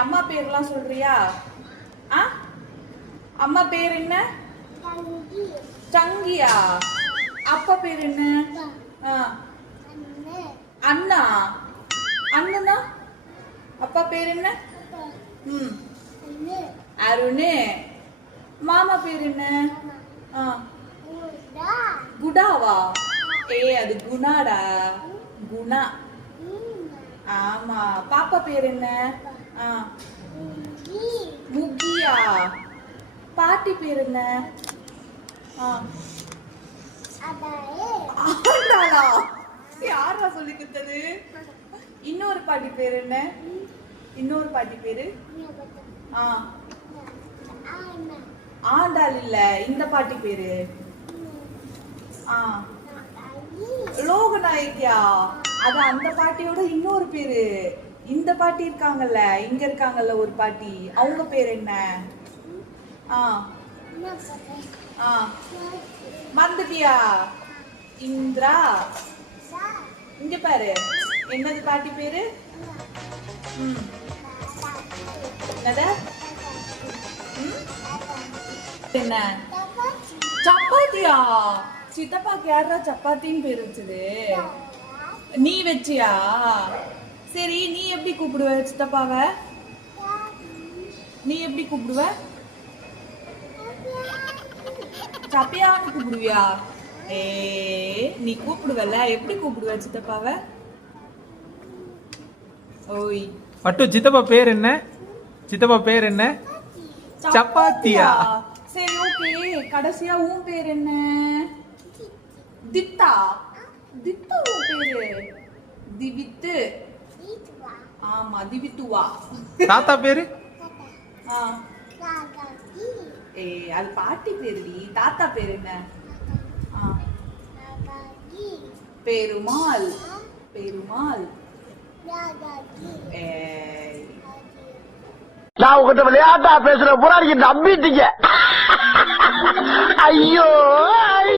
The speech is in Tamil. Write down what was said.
அம்மா பேர்லாம் சொல்றியா? அம்மா பேர் என்ன? சங்கியா. அப்பா பேர் என்ன? அண்ணா. அண்ணனா? அப்பா பேர் என்ன? அருண். மாமா பேர் என்ன? குடாவா? அது குணாடா. குணா. ஆமா. பாப்பா பேர் என்ன? முகியா. பாட்டி பேர் என்ன? ஆண்டாளா? யாரா சொல்லி கொடுத்தது? இன்னொரு பாட்டி பேர் என்ன? இன்னொரு பாட்டி பேரு ஆண்டாள் இல்ல, இந்த பாட்டி பேரு லோகநாயகியா. அது அந்த பாட்டியோட இன்னொரு பேரு. இந்த பாட்டி இருக்காங்கல்ல, இங்க இருக்காங்கல்ல ஒரு பாட்டி, அவங்க பேர் என்ன? மறந்துட்டியா? இந்திரா. இங்க பாரு, என்னது பாட்டி பேரு? என்னது? என்ன? சப்பாத்தியா? சித்தப்பாக்கு யாரா சப்பாத்தின்னு பேர் வச்சது? நீ வச்சியா? சரி, நீ எப்படி கூப்பிடுவ சித்தப்பாவ? நீ எப்படி கூப்பிடுவ? சப்பையான்னு கூப்பிடுவியா? நீ கூப்பிடுவல, எப்படி கூப்பிடுவ சித்தப்பாவ? ஓய் பட்டு, சித்தப்பா பேர் என்ன? சித்தப்பா பேர் என்ன? சப்பாத்தியா? சரி, ஓகே. கடைசியா உன் பேர் என்ன? தித்தா. தித்தா உன் பேரு? திவித்து. ஆமா, திவித்துவா. தாத்தா பேரு? அது பாட்டி பேருடி. தாத்தா பேர் என்ன? பெருமாள். பெருமாள். நான் உங்ககிட்ட விளையாட்டா பேசுற புறாடிக்கு நம்பிட்டீங்க. ஐயோ.